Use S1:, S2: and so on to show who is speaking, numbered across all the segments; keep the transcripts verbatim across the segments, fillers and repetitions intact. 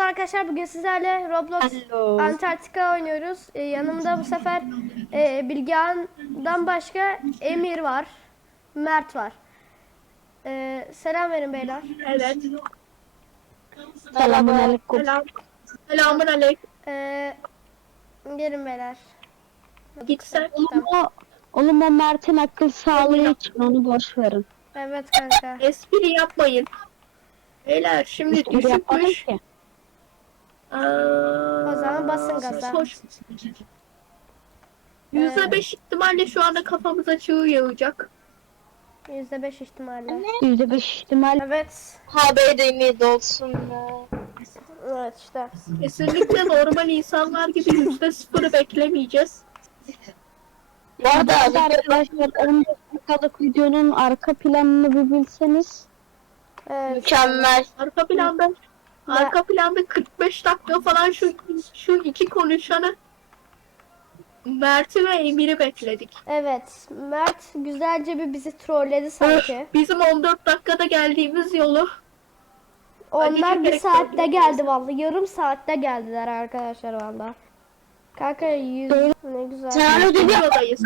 S1: arkadaşlar, bugün sizlerle Roblox
S2: Hello.
S1: Antarktika oynuyoruz. Ee, yanımda bu sefer e, Bilgehan'dan başka Emir var, Mert var. Ee, selam verin beyler.
S3: Evet.
S2: Selamun aleyküm.
S3: Selam. Selamun aleyküm.
S1: Ee, gelin beyler.
S3: Gitsen.
S2: Oğlum o, oğlum o Mert'in akıl sağlığı için onu boş verin.
S1: Evet kanka.
S3: Espri yapmayın. Beyler şimdi
S2: Espri yapmadım
S3: düşükmüş.
S2: ki.
S3: Aa,
S1: O zaman basın gaza.
S3: hoş. yüzde beş ihtimalle şu anda kafamıza çığ yağacak.
S1: yüzde beş ihtimalle.
S2: Yüzde beş ihtimal.
S1: Evet.
S4: Haberimiz olsun mu?
S1: Evet işte.
S3: Kesinlikle normal insanlar gibi yüzde sıfırı beklemeyeceğiz.
S4: Bu arada
S2: Bu arada
S4: video
S2: arkadaşlar on dakikalık videonun arka planını bir bilseniz.
S1: Evet.
S4: mükemmel.
S3: Arka planda arka planda kırk beş dakika falan şu şu iki konuşanı Mert'i ve Emir'i bekledik.
S1: Evet. Mert güzelce bir bizi trolledi sanki.
S3: Bizim on dört dakikada geldiğimiz yolu
S1: Onlar bir
S3: çekerek
S1: saatte
S3: trollüyoruz.
S1: geldi vallahi. Yarım saatte geldiler arkadaşlar vallahi. Kanka yüz ne güzel.
S4: Sen öyle bir
S3: videodayız.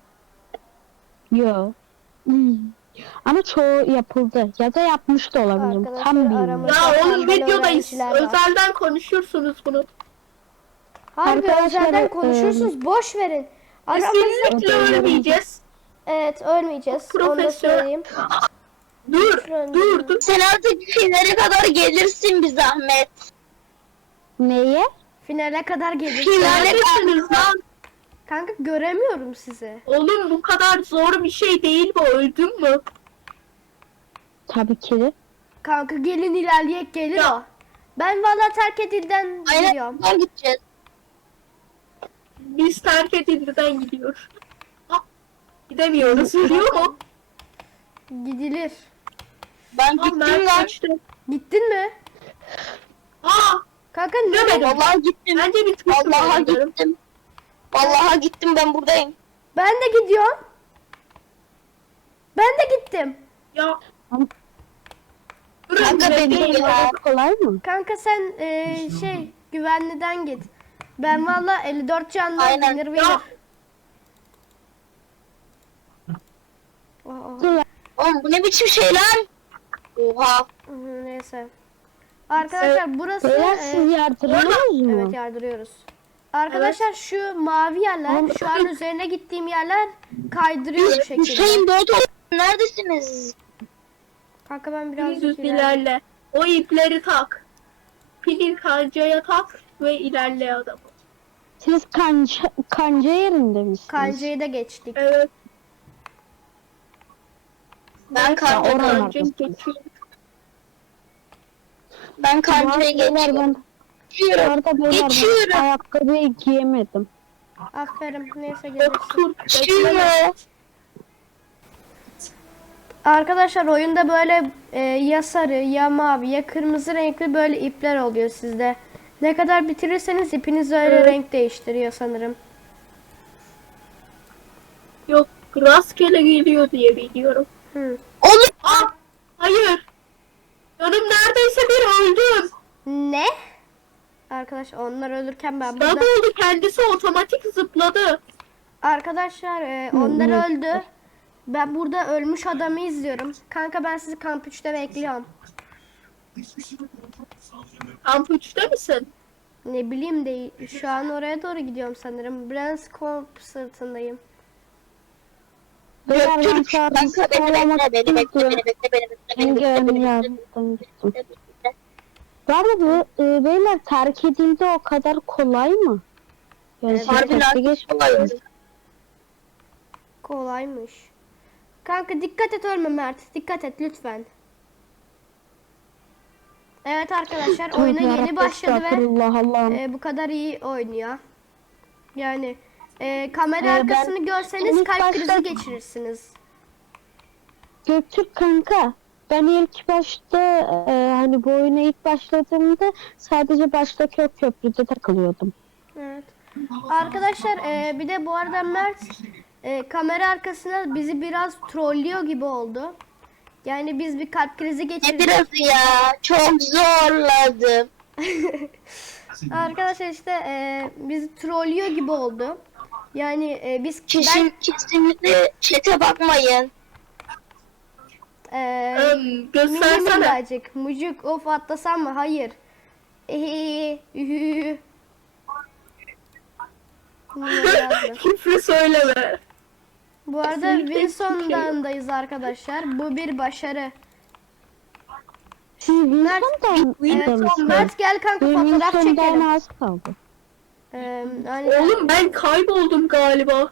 S2: Yo. Hmm. Ama çoğu yapıldı. Ya da yapmış da olabilirim.
S1: Arkadaşlar,
S2: Tam bilmiyorum.
S1: aramızda-
S3: Ya oğlum
S1: Böyle
S3: videodayız.
S1: öğrenciler var.
S3: Özelden konuşursunuz bunu.
S1: Harbi
S2: Arkadaşlar,
S1: özelden
S2: e,
S1: konuşursunuz. Boş verin. Aramızda
S3: Kesinlikle ölmeyeceğiz.
S1: evet ölmeyeceğiz. Onu da
S3: Profesyonel.
S1: söyleyeyim.
S3: Dur,
S1: Lütfen.
S3: dur, dur.
S4: Sen artık finale kadar gelirsin bir zahmet.
S2: Neye?
S1: Finale kadar gelir.
S4: Finale
S3: Neredesiniz lan?
S1: Kanka göremiyorum sizi.
S3: Oğlum bu kadar zor bir şey değil bu. Öldün mü?
S2: Tabii ki de.
S1: Kanka gelin ilerleyek gelir
S3: Ya.
S1: o. Ben valla terk edilden
S4: Aynen
S1: gidiyorum.
S4: buradan gideceğiz.
S3: Biz terk edildiğinden gidiyor. Ah, gidemiyoruz. Biliyor mu?
S1: Gidilir.
S4: Ben
S3: Aa,
S4: gittim
S3: Mert
S4: lan.
S3: kaçtı.
S1: Gittin mi?
S3: Aa,
S1: Kanka
S3: Gidemedim.
S1: ne?
S4: Vallahi gittim.
S3: bence bitmiştim.
S4: Vallahi
S3: ben.
S4: gittim. Vallahi gittim, ben buradayım.
S1: Ben de gidiyorum. Ben de gittim.
S3: Ya.
S2: Ama-
S3: Durun,
S4: Kanka
S3: bekleyin
S4: benim
S3: ya.
S4: ya.
S2: Kolay mı?
S1: Kanka sen eee, şey güvenliden git. Ben valla elli dört canlı
S4: Aynen.
S1: winner
S3: Ya.
S1: winner. Aa,
S2: Dur lan.
S4: Oğlum bu ne biçim şey lan? Oha.
S1: hı, neyse. Arkadaşlar burası
S2: Beyler
S1: eee,
S2: siz yardırıyorsunuz mu?
S1: evet yardırıyoruz. Arkadaşlar şu mavi yerler,
S2: Oğlum,
S1: şu an üzerine gittiğim yerler kaydırıyor bu şekilde.
S4: Hüseyin Bolt neredesiniz?
S1: Kanka ben birazcık
S3: Düz
S1: ilerleyeyim.
S3: ilerle. O ipleri tak. Pilin kancaya tak ve ilerle adam.
S2: Siz kanca, kanca yerinde misiniz?
S1: Kancayı da geçtik.
S3: Evet.
S4: Ben
S2: Ya,
S4: kancaya
S2: oralar.
S3: Kancayı geçiyorum.
S4: Ben kancaya
S2: Beyler,
S4: geçiyorum.
S2: ben
S4: Geçiyorum.
S2: orada beyler ben
S4: Geçiyorum.
S2: ayakkabıyı giyemedim.
S1: Aferin. Neyse gelirsin.
S3: Doktor. bekleme.
S4: Geçiyorum.
S1: Arkadaşlar oyunda böyle e, ya sarı ya mavi ya kırmızı renkli böyle ipler oluyor sizde. Ne kadar bitirirseniz ipiniz öyle
S3: Evet.
S1: renk değiştiriyor sanırım.
S3: Yok, rastgele geliyor diye biliyorum.
S1: Hı.
S4: Oğlum.
S3: Aa, hayır. Canım neredeyse bir öldüm.
S1: Ne? Arkadaş onlar ölürken ben
S3: Ne
S1: burada...
S3: oldu? Kendisi otomatik zıpladı.
S1: Arkadaşlar e, onlar öldü. Ben burada ölmüş adamı izliyorum. Kanka ben sizi kamp üçte bekliyorum.
S3: Kamp üçte misin?
S1: Ne bileyim değil. Şu an oraya doğru gidiyorum sanırım. Branscombe sırtındayım.
S2: Beyler ben
S4: Göktürk.
S2: şu an
S4: Ben beni
S2: sağlamak
S4: bekle, beni bekle,
S2: istiyorum.
S4: beni bekle, beni bekle, beni
S2: Hangi
S4: bekle, beni
S2: önü
S4: bekle,
S2: yardım ettim.
S4: beni bekle.
S2: Bu arada bu e, beyler terk edildi o kadar kolay mı? Yani siz
S4: Harbi
S2: terk
S4: lan,
S2: geç
S4: kolay.
S1: Kolaymış. Kanka dikkat et ölme Mert. Dikkat et lütfen. Evet arkadaşlar oyuna yeni başladı ve
S2: Allah Allah'ım.
S1: e, bu kadar iyi oynuyor. Yani e, kamera
S2: Ee, ben
S1: arkasını görseniz
S2: ilk
S1: kalp krizi
S2: başta-
S1: geçirirsiniz.
S2: Göktürk kanka ben ilk başta e, hani bu oyuna ilk başladığımda sadece baştaki o köprüde takılıyordum.
S1: Evet. Arkadaşlar e, bir de bu arada Mert e, kamera arkasına bizi biraz trollüyor gibi oldu. Yani biz bir kalp krizi
S4: Ne
S1: geçirdik.
S4: biraz ya, çok zorladım.
S1: Arkadaşlar işte e, bizi trollüyor gibi oldu. Yani e, biz
S4: Kesin,
S1: ben
S4: kesinlikle chat'e bakmayın.
S1: e,
S3: Em,
S1: mini
S3: göstersene.
S1: minnacık mucuk of atlasam mı? Hayır. Ehehe, ühü. Bunları yazdım.
S3: Küfür söyleme.
S1: Bu arada
S3: Kesinlikle
S1: Wilson
S3: hiçbir şey yok.
S1: Dağı'ndayız arkadaşlar. Bu bir başarı.
S2: Siz Wilson'dan
S1: Evet,
S2: mısınız?
S1: Mert gel kanka
S2: Benim
S1: fotoğraf
S2: Wilson'dan
S1: çekelim.
S2: az kaldı.
S1: Ee, hani
S3: Oğlum ben kayboldum galiba.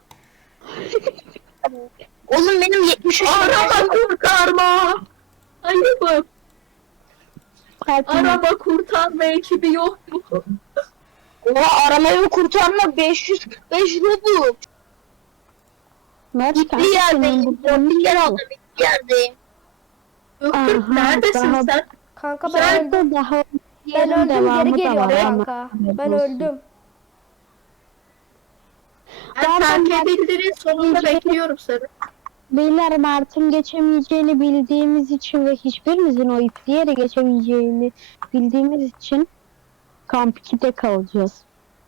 S4: Oğlum benim yetmiş üç
S3: Araba kurtarma. Ayıbım.
S2: Kalbim
S3: Araba kurtarma ekibi yok mu?
S4: Oha aramayı kurtarma beş yüz kırk beş Robux.
S2: Mert
S4: Bir
S2: kanka
S4: yerdeyim.
S2: senin burada
S4: Bir yer
S2: ne
S4: aldım. Bir yerdeyim.
S3: Göktürk
S2: Aha,
S3: neredesin
S2: daha-
S3: sen?
S1: kanka ben
S3: Sen-
S1: öldüm.
S2: Nerede daha
S1: Ben
S2: yerin
S1: öldüm geri
S2: devamı da
S1: geliyorum
S2: var ama.
S1: kanka. Ben
S2: Haberin olsun.
S1: öldüm.
S3: Ben
S2: Ben-
S3: terk edildiğinin sonunda bekliyorum seni.
S2: Beyler Mert'in geçemeyeceğini bildiğimiz için ve hiçbirimizin o ipleyerek geçemeyeceğini bildiğimiz için kamp ikide kalacağız.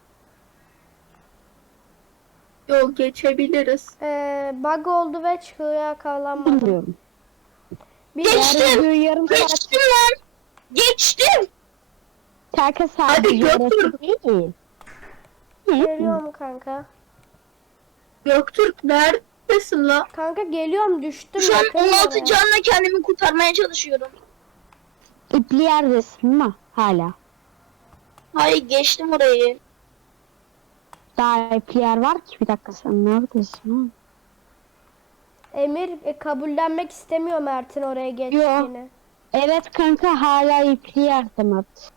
S3: Yok geçebiliriz.
S1: Ee, bug oldu ve çıkıya yakalanmadım.
S2: Bilmiyorum.
S1: Bir
S4: Geçtim.
S2: Videoyu yarım saat
S4: Geçtim lan. Geçtim.
S2: terke
S3: Hadi
S2: sadece
S3: götür.
S2: orası değil.
S1: geliyorum kanka.
S3: Göktürk neredesin la?
S1: Kanka geliyorum düştüm.
S4: Şu an
S1: yakınım
S4: on altı
S1: oraya.
S4: canla kendimi kurtarmaya çalışıyorum.
S2: İpli yerdesin mi hala?
S4: Hayır geçtim orayı.
S2: Daha ipli yer var ki bir dakika sen neredesin? Ha?
S1: Emir e, kabullenmek istemiyor Mert'in oraya geçtiğini.
S2: Evet kanka hala ipli yerde Mert.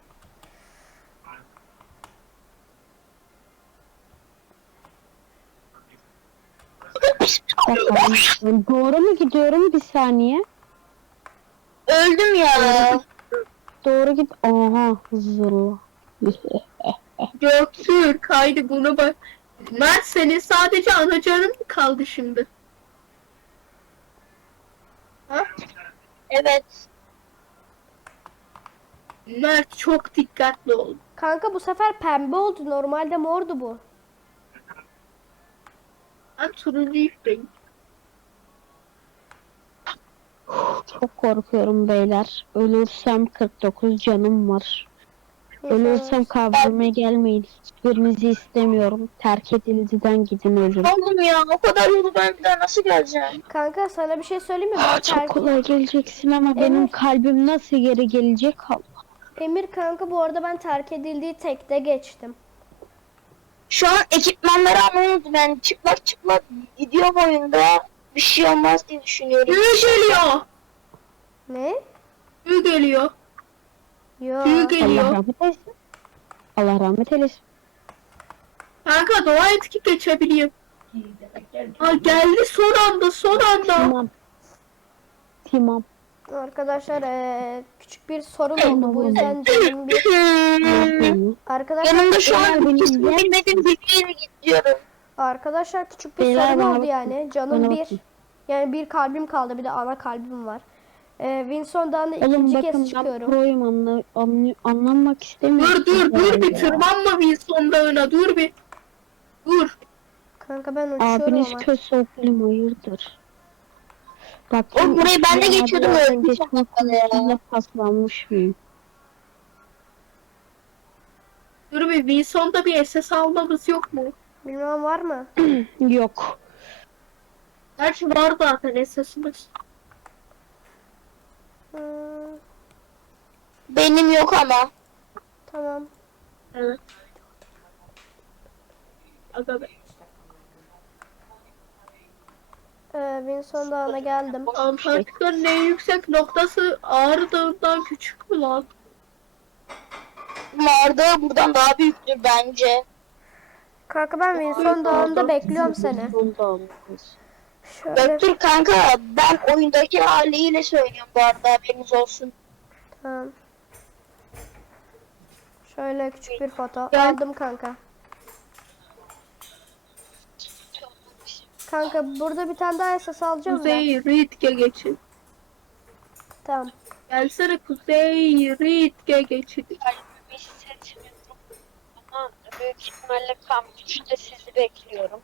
S2: Bakalım. Ben doğru mu gidiyorum bir saniye?
S4: Öldüm ya.
S2: Doğru git. Aha hızlı.
S3: Göktürk haydi bunu bak. Mert senin sadece ana canın mı kaldı şimdi?
S4: Evet.
S3: Mert çok dikkatli ol.
S1: Kanka bu sefer pembe oldu. Normalde mordu bu.
S3: Ben turuncu ipleyim.
S2: Çok korkuyorum beyler. Ölürsem kırk dokuz canım var. Ölürsem kabrime gelmeyin. Hiçbirinizi istemiyorum. Terk edildiden gidin ölün.
S4: Oğlum ya o kadar yolu ben bir daha nasıl geleceğim?
S1: Kanka sana bir şey söyleyeyim mi? Ben
S2: Çok
S1: terk...
S2: kolay geleceksin ama benim
S1: Emir.
S2: kalbim nasıl geri gelecek? Allah.
S1: Emir kanka bu arada ben terk edildiği tekte geçtim.
S4: Şu an ekipmanları almayı unuttum. Yani çıplak çıplak gidiyorum oyunda. Bir şey olmaz diye düşünüyorum.
S3: Tüy geliyor.
S1: Ne?
S3: Tüy geliyor.
S1: Yo.
S3: Tüy
S2: Allah
S3: geliyor.
S2: rahmet eylesin. Allah rahmet eylesin.
S3: Kanka dua et ki geçebileyim. Ha geldi son anda son anda.
S2: Tamam. Tamam.
S1: Arkadaşlar eee, küçük bir sorun oldu. Bu yüzden canım bir...
S2: Tamam.
S1: Arkadaşlar,
S4: Yanımda şu
S2: Beyler,
S4: an
S2: beni
S4: ismi
S2: izler
S4: bilmediğim bir yere gidiyorum.
S1: arkadaşlar küçük bir
S2: Beyler,
S1: sorun
S2: bana
S1: oldu
S2: bakın.
S1: yani. Canım
S2: Bana
S1: bir.
S2: bakın.
S1: Yani bir kalbim kaldı. Bir de ana kalbim var. Eee Winston'dan da
S2: Oğlum
S1: ikinci
S2: bakın
S1: kez
S2: ben
S1: çıkıyorum.
S2: proyum anla, anlı- anlamak istemiyorum.
S3: Dur dur dur bir
S2: Ya.
S3: tırmanma Wilson Dağı'na dur bir. Dur.
S1: Kanka ben uçuyorum
S2: Abiniz
S1: ama.
S2: köz soğukluğum hayırdır? Bak
S4: Oğlum burayı ben de geçiyordum, öyle bir
S2: geçmek
S4: şey ya.
S2: konusunda paslanmış mıyım?
S3: Dur bir Wilson'da bir S S almamız yok mu?
S1: Bilmem var mı?
S2: Yok.
S3: Gerçi var zaten S S'imiz.
S1: Hmm,
S4: Benim yok ama.
S1: tamam.
S3: Evet. Aga be.
S1: Eee Winston Dağı'na geldim.
S3: Antarktika'nın en yüksek noktası Ağrı Dağı'ndan küçük mü lan?
S4: Marda buradan daha büyüktür bence.
S1: Kanka ben Winston Dağı'nda bekliyorum seni.
S2: Bunu da alırız.
S1: Şöyle
S4: Göktürk kanka ben oyundaki haliyle söylüyorum bu arada haberiniz olsun.
S1: tamam. Şöyle küçük bir foto.
S3: Gel.
S1: Aldım kanka. Kanka burada bir tane daha esas alacağım ben.
S3: Kuzey Ritge geçin.
S1: Tamam.
S3: Gelsene Kuzey Ritge geçin.
S2: büyük ihtimalle kamp üçte sizi bekliyorum.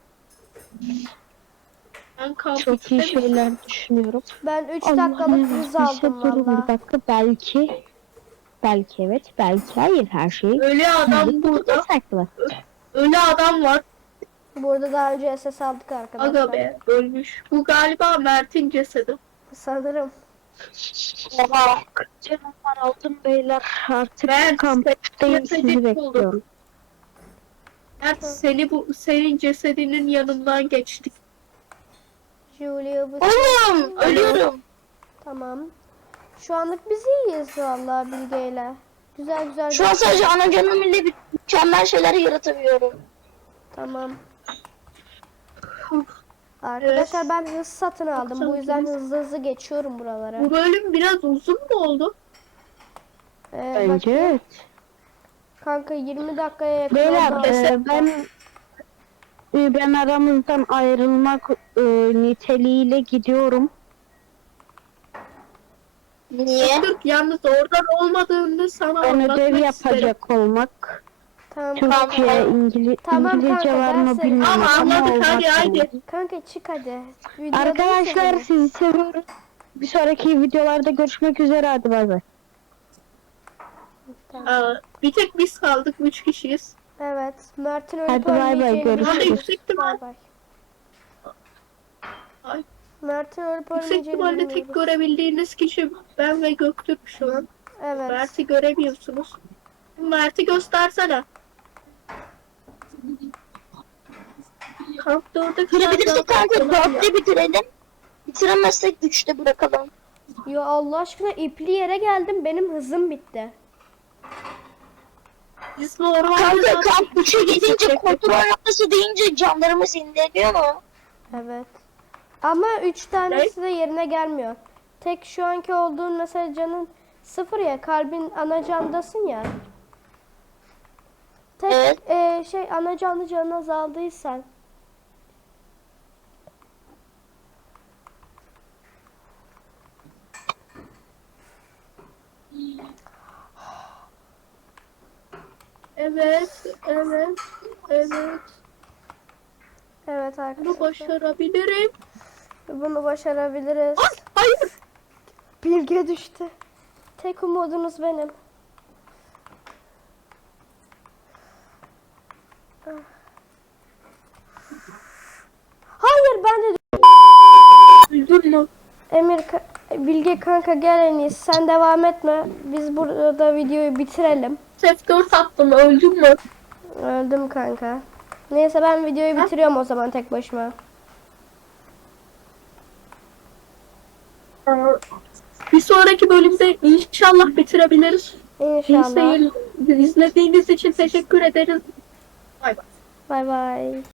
S3: Ben kamp
S2: Çok iyi
S3: üçte
S2: şeyler düşünüyorum.
S1: Ben üç
S2: Allah
S1: dakikalık
S2: ne
S1: hız
S2: verdiyse
S1: aldım
S2: durun
S1: valla.
S2: bir dakika. Belki belki evet belki hayır her şey.
S3: Ölü adam
S2: Gizli
S3: burada.
S2: yasaklı.
S3: Ölü adam var.
S1: Burada daha önce S S aldık arkadaşlar.
S3: Aga be ölmüş. Bu galiba Mert'in cesedi.
S1: Sanırım.
S4: Oha.
S2: Canımlar aldım beyler. Artık
S3: Ben
S2: kamptayım
S3: cesedini
S2: sizi
S3: buldum.
S2: bekliyorum.
S3: Mert seni bu senin cesedinin yanından geçtik.
S1: Julia bu.
S4: Oğlum ölüyorum.
S1: Tamam. Şu anlık biz iyiyiz valla Bilge'yle. Güzel güzel.
S4: Şu an sadece ana canım ile bir mükemmel şeyler yaratabiliyorum.
S1: Tamam. Arkadaşlar ben hız satın aldım. Bu yüzden hızlı hızlı geçiyorum buralara.
S3: Bu bölüm biraz uzun mu oldu?
S1: Ee,
S2: Bence
S1: bakayım.
S2: evet.
S1: Kanka yirmi dakikaya yakın
S2: Beyler
S1: oldu.
S2: e, ben e, ben aramızdan ayrılmak e, niteliğiyle gidiyorum.
S4: Niye?
S3: Türk yalnız oradan olmadığını sana
S2: Ben
S3: anlatmak
S2: ödev
S3: isterim.
S2: yapacak olmak.
S1: Tamam kanka.
S2: Türkçe, İngili
S1: Tamam
S2: İngilizce
S1: kanka,
S2: var
S1: ben
S2: mı
S1: seni-
S2: bilmiyorum
S3: Ama
S2: ama
S3: anladık,
S2: olmak
S3: hadi, hadi.
S2: zorunda.
S1: Kanka çık hadi. Videodayız
S2: Arkadaşlar
S1: ya.
S2: sizi seviyoruz. Bir sonraki videolarda görüşmek üzere. Hadi bay bay.
S3: Aa, bir tek biz kaldık. Üç kişiyiz.
S1: Evet. Mert'in ölüp
S2: Hadi bay bay,
S1: ölmeyeceğini
S2: görüşürüz.
S3: Ama
S1: biliyoruz.
S3: yüksek ihtimal,
S1: Bay bay.
S3: Ay,
S1: Mert'in ölüp
S3: yüksek
S1: ölmeyeceğini
S3: ihtimalle tek
S1: bilmiyoruz.
S3: görebildiğiniz kişi ben ve Göktürk şu an.
S1: Evet.
S3: Mert'i göremiyorsunuz. Mert'i göstersene. Kamp dörde
S4: Bitirebilirsek kanka dörtte bitirelim. Bitiremezsek üçte bırakalım.
S1: Ya Allah aşkına ipli yere geldim. Benim hızım bitti.
S3: Biz normalde
S4: Kanka
S3: zaten-
S4: kamp üçe gidince kontrol noktası deyince canlarımız indiriliyor mu?
S1: Evet. Ama üç tanesi de yerine gelmiyor. Tek şu anki olduğun mesela canın sıfır ya. Kalbin ana candasın ya. Tek
S4: Evet.
S1: e, şey ana canlı canın azaldıysan.
S3: Evet, evet, evet.
S1: Evet
S3: Bunu
S1: arkadaşlar.
S3: başarabilirim.
S1: Bunu başarabiliriz.
S3: Ay, hayır.
S1: Bilge düştü. Tek umudunuz benim. Hayır ben de
S3: Öldün mü?
S1: Emir ka- Bilge kanka gel en iyisi. Sen devam etme. Biz burada videoyu bitirelim.
S3: F dört attım. Öldün mü?
S1: Öldüm kanka. Neyse ben videoyu bitiriyorum o zaman tek başıma.
S3: Aa, Bir sonraki bölümde inşallah bitirebiliriz.
S1: İnşallah.
S3: İzleyin, izlediğiniz için teşekkür ederiz. Bay bay.
S1: Bay bay.